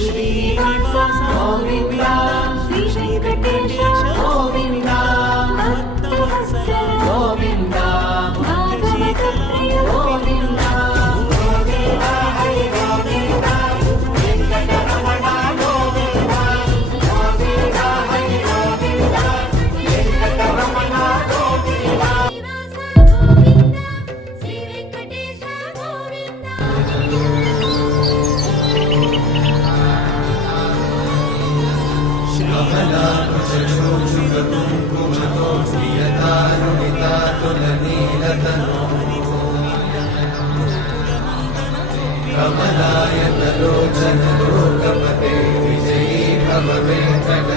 శ్రీనివాస గోవింద శ్రీ వెంకటేశ గోవింద భక్తవత్సల గోవింద భాగవత ప్రియ గోవింద గోవింద హరి గోవింద వెంకటరమణ గోవింద గోవింద హరి గోవింద వెంకటరమణ గోవింద శ్రీ వెంకటేశ గోవింద कमलायतलोचन लोकपते विजयी भव वेङ्कट